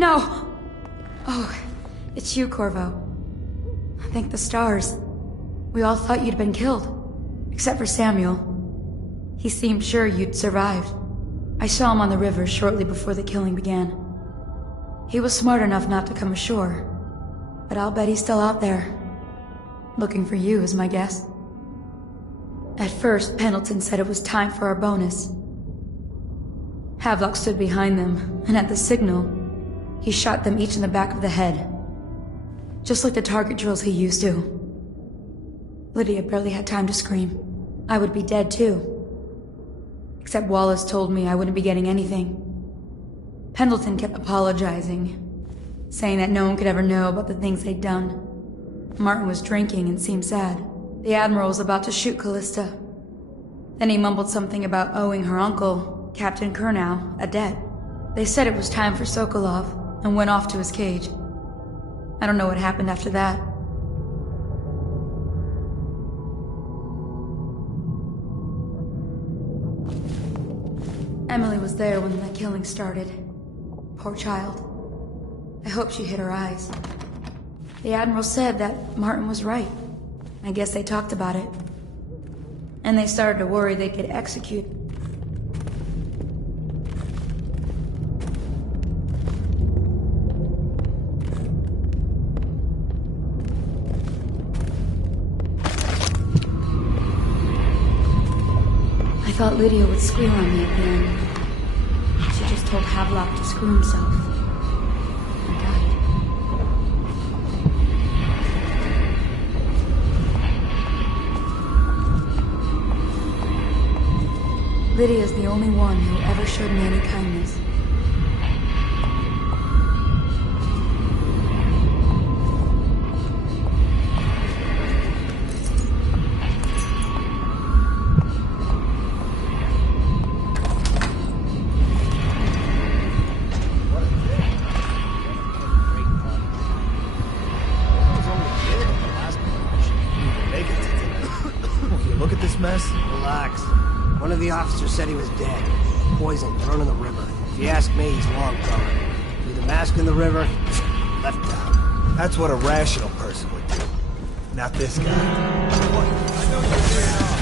No! Oh, it's you, Corvo. Thank the stars. We all thought you'd been killed. Except for Samuel. He seemed sure you'd survived. I saw him on the river shortly before the killing began. He was smart enough not to come ashore. But I'll bet he's still out there. Looking for you, is my guess. At first, Pendleton said it was time for our bonus. Havelock stood behind them, and at the signal, he shot them each in the back of the head. Just like the target drills he used to. Lydia barely had time to scream. I would be dead too. Except Wallace told me I wouldn't be getting anything. Pendleton kept apologizing, saying that no one could ever know about the things they'd done. Martin was drinking and seemed sad. The Admiral was about to shoot Callista. Then he mumbled something about owing her uncle, Captain Kurnow, a debt. They said it was time for Sokolov, and went off to his cage. I don't know what happened after that. Emily was there when the killing started. Poor child. I hope she hid her eyes. The Admiral said that Martin was right. I guess they talked about it. And they started to worry they'd get executed. I thought Lydia would squeal on me at the end. She just told Havelock to screw himself. And died. Lydia's the only one who ever showed me any kindness. Relax. One of the officers said he was dead. Poisoned, thrown in the river. If you ask me, he's long gone. Threw the mask in the river, left town. That's what a rational person would do. Not this guy. What? I know you're clearing off.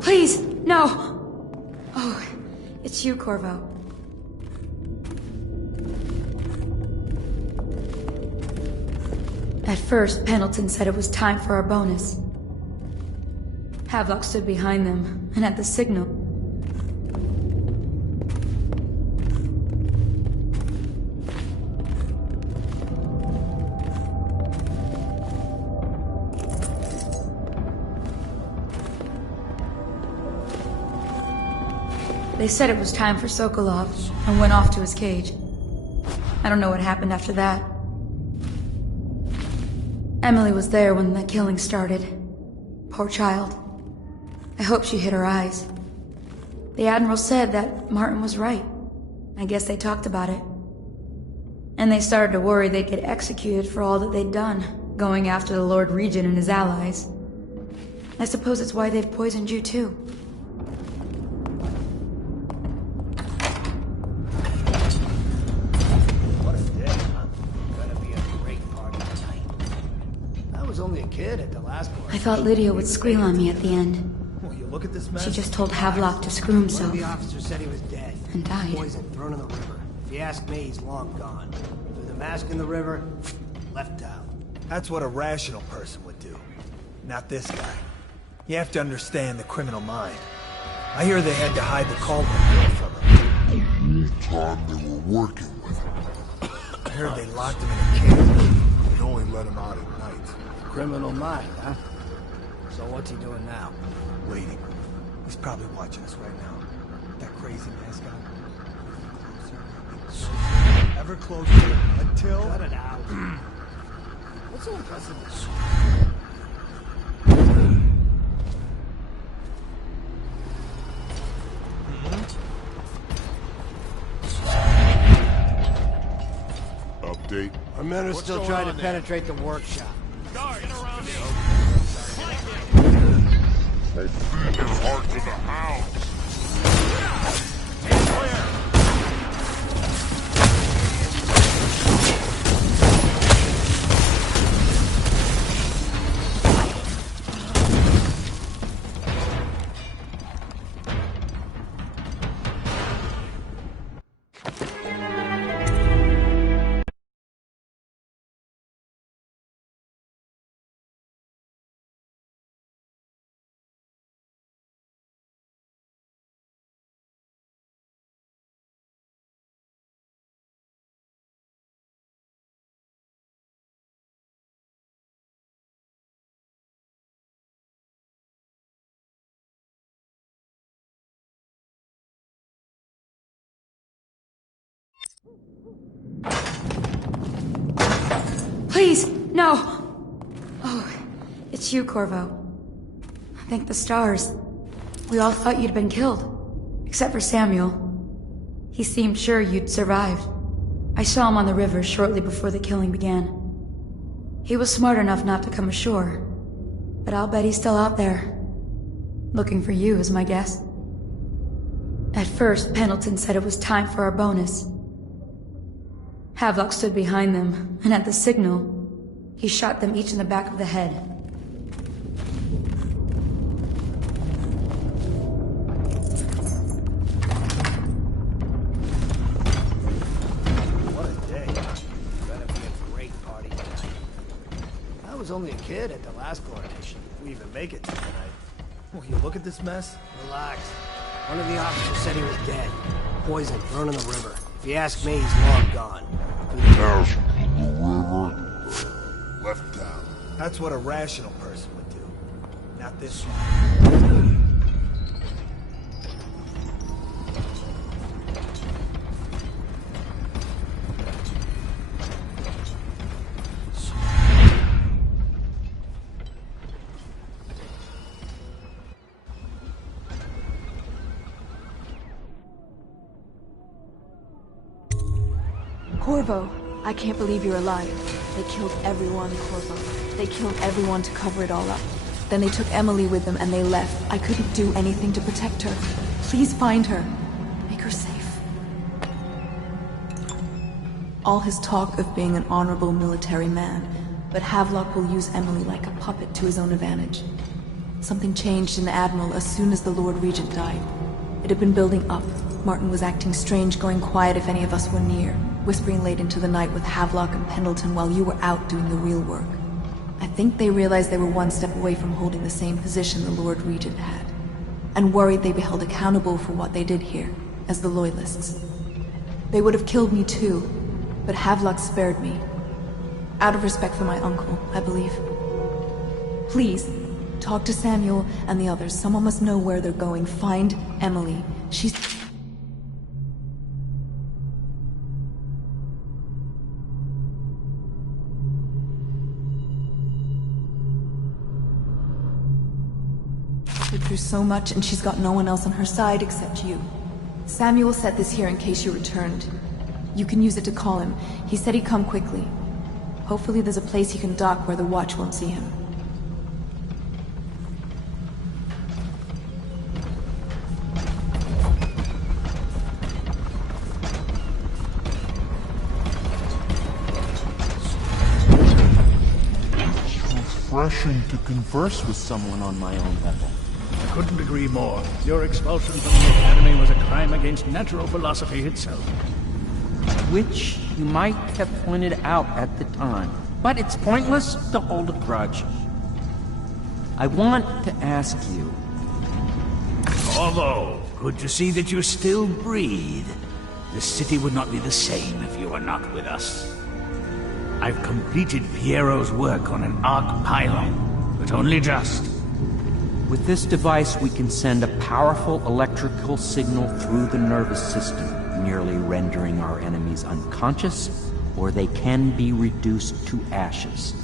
Please, no! Oh, it's you, Corvo. At first, Pendleton said it was time for our bonus. Havelock stood behind them, and at the signal, they said it was time for Sokolov, and went off to his cage. I don't know what happened after that. Emily was there when the killing started. Poor child. I hope she hid her eyes. The Admiral said that Martin was right. I guess they talked about it. And they started to worry they'd get executed for all that they'd done, going after the Lord Regent and his allies. I suppose it's why they've poisoned you too. kid at the last one. I thought Lydia would squeal on me at the end. Well, you look at this mess. She just told Havelock to screw One himself of the officers said he was dead. and died. Poison, thrown in the river. If you ask me, he's long gone. Threw the mask in the river, left out. That's what a rational person would do. Not this guy. You have to understand the criminal mind. I hear they had to hide the Cauldron Girl from him. The whole time they were working with him. I heard they locked him in a cave. They only let him out at night. Criminal mind, huh? So what's he doing now? Waiting. He's probably watching us right now. That crazy mask on. Ever closer until... Cut it out. What's so impressive with this? Update. Our men are still trying to penetrate the workshop. I feed his heart to the house. Please, no! Oh, it's you, Corvo. Thank the stars. We all thought you'd been killed. Except for Samuel. He seemed sure you'd survived. I saw him on the river shortly before the killing began. He was smart enough not to come ashore. But I'll bet he's still out there. Looking for you, is my guess. At first, Pendleton said it was time for our bonus. Havelock stood behind them, and at the signal, he shot them each in the back of the head. What a day. Better be a great party tonight. I was only a kid at the last coronation. We even make it to tonight. Well, you look at this mess. Relax. One of the officers said he was dead. Poison, thrown in the river. If you ask me, he's long gone. House in the river. Left out. That's what a rational person would do. Not this guy. Corvo, I can't believe you're alive. They killed everyone, Corvo. They killed everyone to cover it all up. Then they took Emily with them and they left. I couldn't do anything to protect her. Please find her. Make her safe. All his talk of being an honorable military man, but Havelock will use Emily like a puppet to his own advantage. Something changed in the Admiral as soon as the Lord Regent died. It had been building up. Martin was acting strange, going quiet if any of us were near, whispering late into the night with Havelock and Pendleton while you were out doing the real work. I think they realized they were one step away from holding the same position the Lord Regent had, and worried they'd be held accountable for what they did here, as the Loyalists. They would have killed me too, but Havelock spared me. Out of respect for my uncle, I believe. Please, talk to Samuel and the others. Someone must know where they're going. Find Emily. She's... through so much, and she's got no one else on her side except you. Samuel set this here in case you returned. You can use it to call him. He said he'd come quickly. Hopefully there's a place he can dock where the watch won't see him. refreshing to converse with someone on my own level. I couldn't agree more. Your expulsion from the Academy was a crime against natural philosophy itself. Which you might have pointed out at the time. But it's pointless to hold a grudge. I want to ask you... Although, good to see that you still breathe. The city would not be the same if you were not with us. I've completed Piero's work on an arc pylon, but only just. With this device, we can send a powerful electrical signal through the nervous system, nearly rendering our enemies unconscious, or they can be reduced to ashes.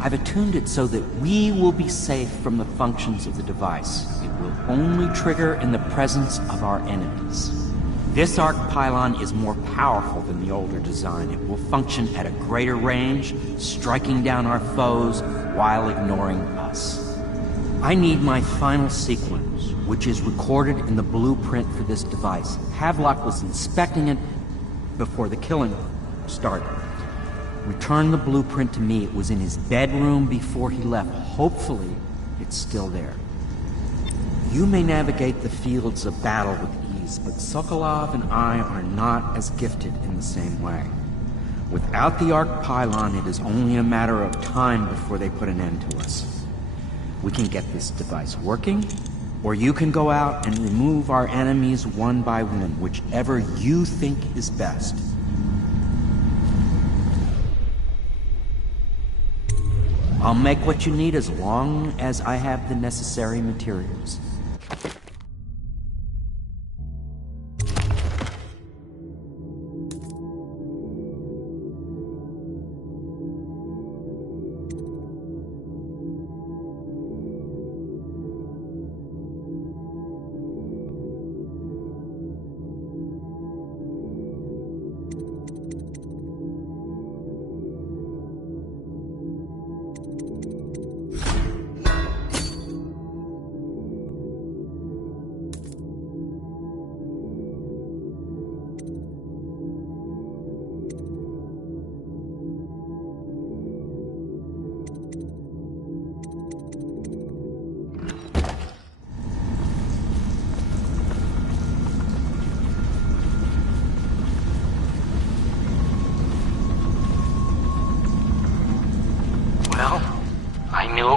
I've attuned it so that we will be safe from the functions of the device. It will only trigger in the presence of our enemies. This arc pylon is more powerful than the older design. It will function at a greater range, striking down our foes while ignoring us. I need my final sequence, which is recorded in the blueprint for this device. Havelock was inspecting it before the killing started. Return the blueprint to me. It was in his bedroom before he left. Hopefully, it's still there. You may navigate the fields of battle with ease, but Sokolov and I are not as gifted in the same way. Without the arc pylon, it is only a matter of time before they put an end to us. We can get this device working, or you can go out and remove our enemies one by one, whichever you think is best. I'll make what you need as long as I have the necessary materials.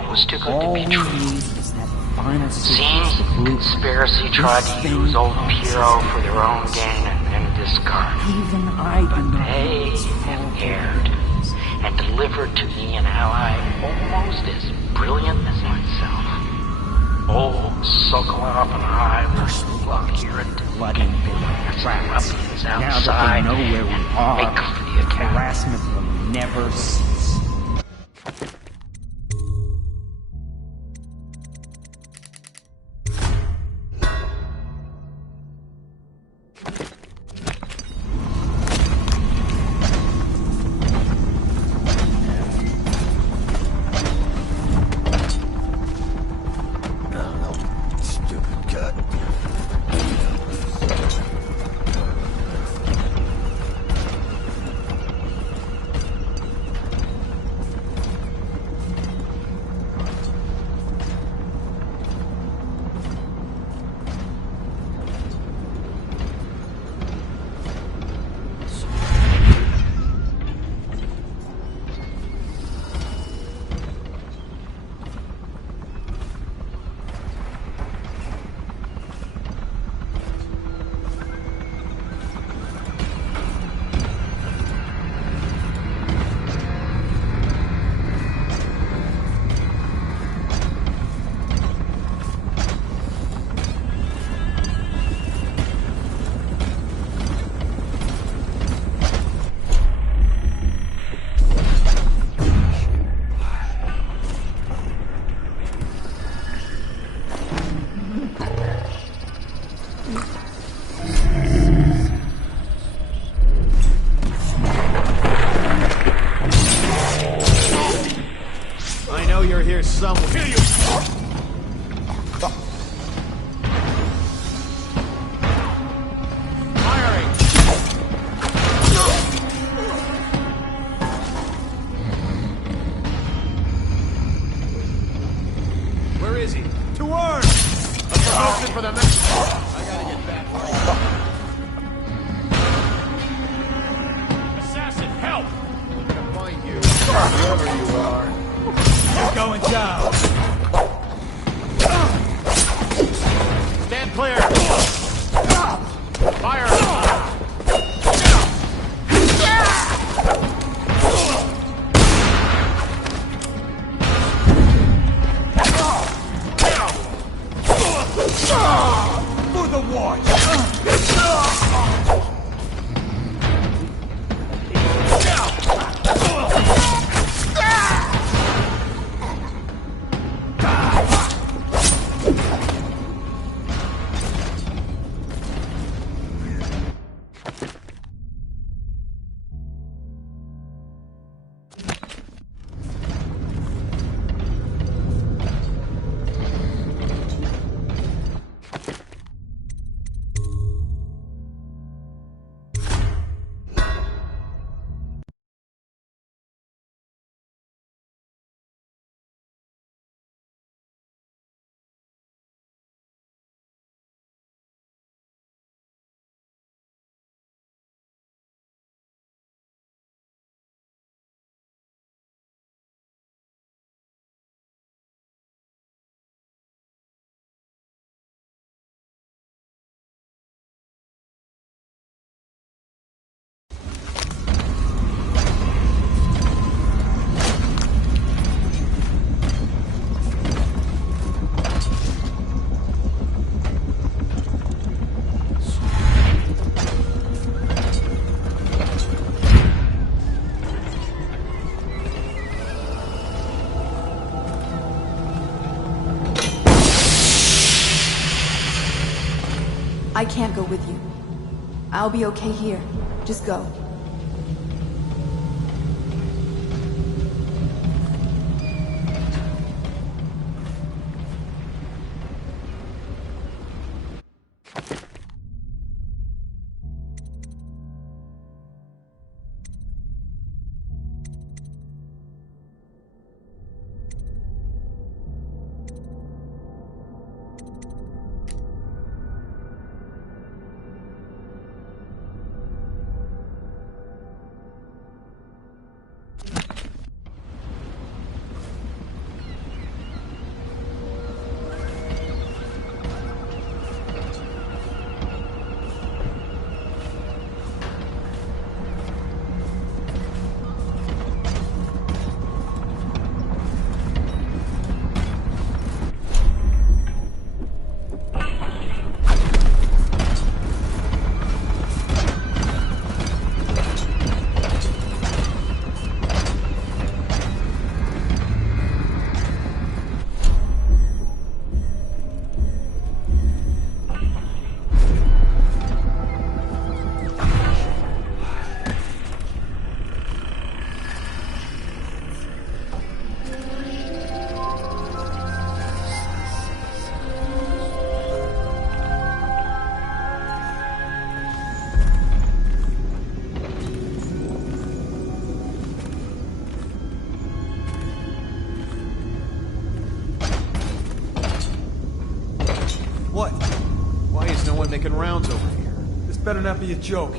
Was too good to be true. Seems the conspiracy tried to use old Piero for their own gain and discard. Even I do not. They have erred and delivered to me an ally almost as brilliant as myself. Old Sokolov and I were stuck here at bloody weapons outside now that they know where we are, make for the Academy. Harassment will never cease. I can't go with you. I'll be okay here. Just go. What? Why is no one making rounds over here? This better not be a joke.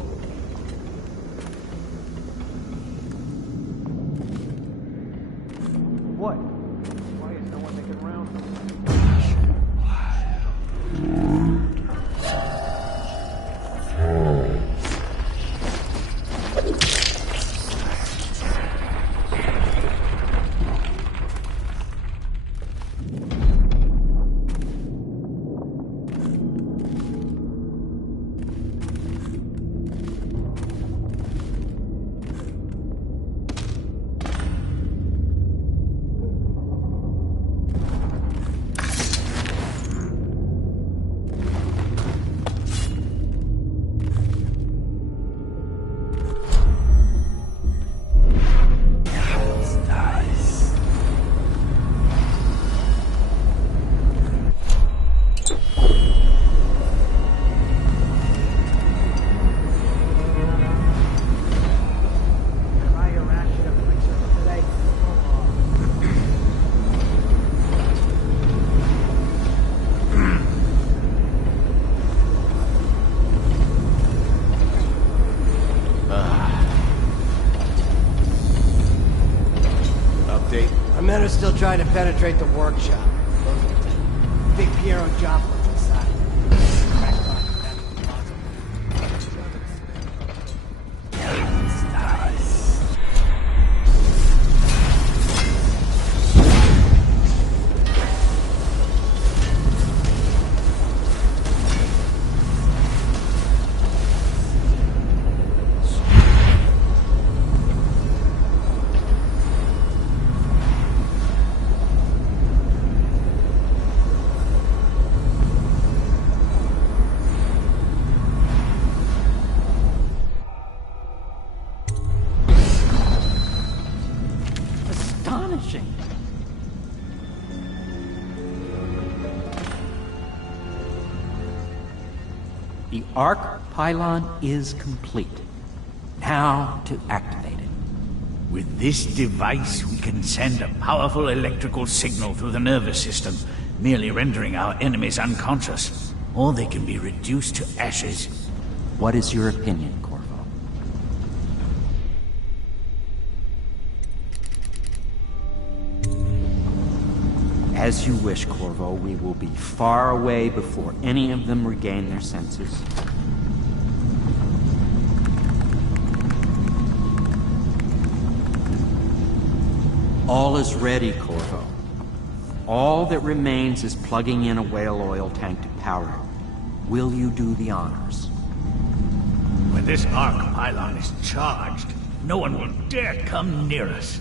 What? Why is no one making rounds over here? Our men are still trying to penetrate the workshop. Big Piero Joplin inside. Astonishing. The arc pylon is complete. Now to activate it. With this device, we can send a powerful electrical signal through the nervous system, merely rendering our enemies unconscious, or they can be reduced to ashes. What is your opinion, Corvo? As you wish, Corvo. We will be far away before any of them regain their senses. All is ready, Corvo. All that remains is plugging in a whale oil tank to power it. Will you do the honors? When this arc pylon is charged, no one will dare come near us.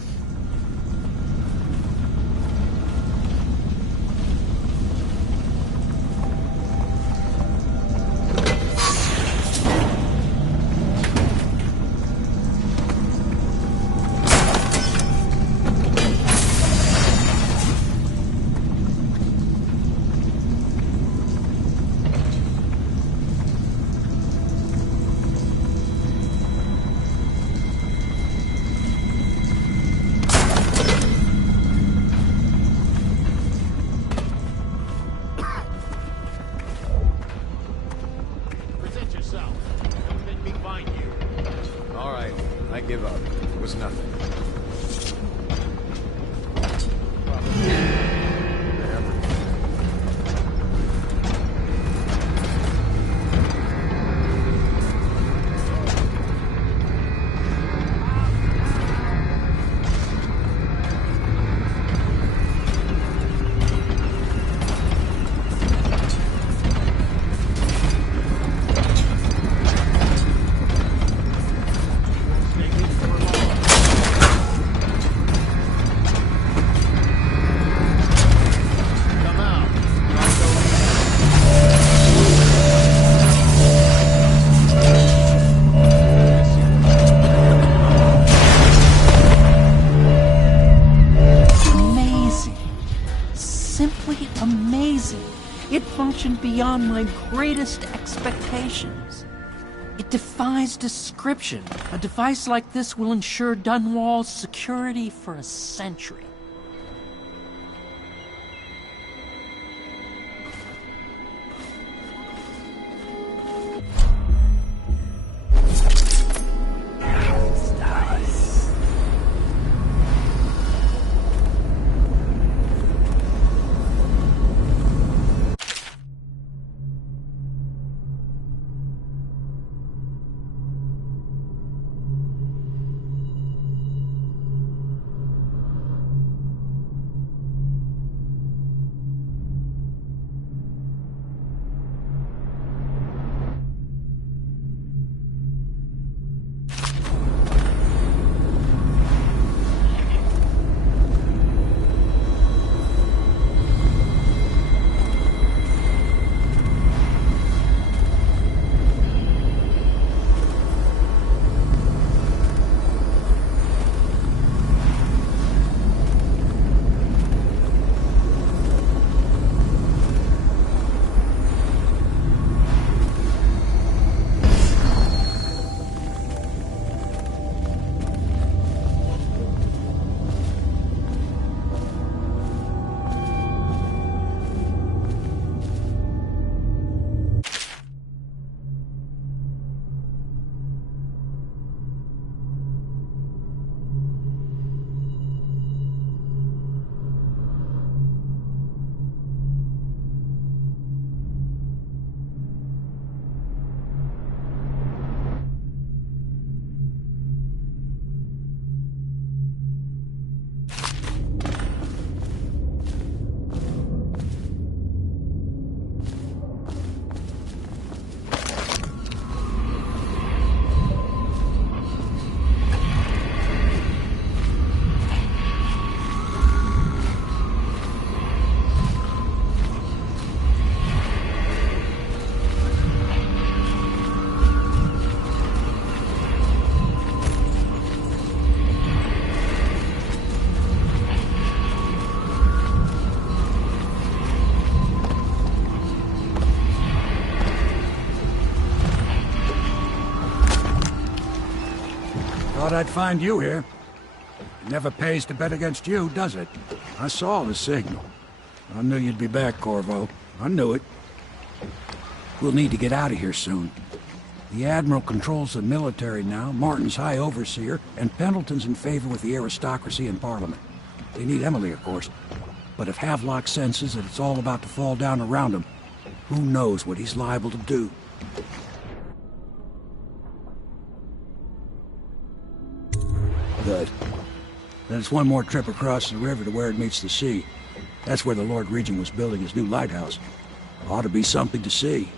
Beyond my greatest expectations. It defies description. A device like this will ensure Dunwall's security for a century. Thought I'd find you here. It never pays to bet against you, does it? I saw the signal. I knew you'd be back, Corvo. I knew it. We'll need to get out of here soon. The Admiral controls the military now, Martin's High Overseer, and Pendleton's in favor with the aristocracy in Parliament. They need Emily, of course. But if Havelock senses that it's all about to fall down around him, who knows what he's liable to do? Good. Then it's one more trip across the river to where it meets the sea. That's where the Lord Regent was building his new lighthouse. Ought to be something to see.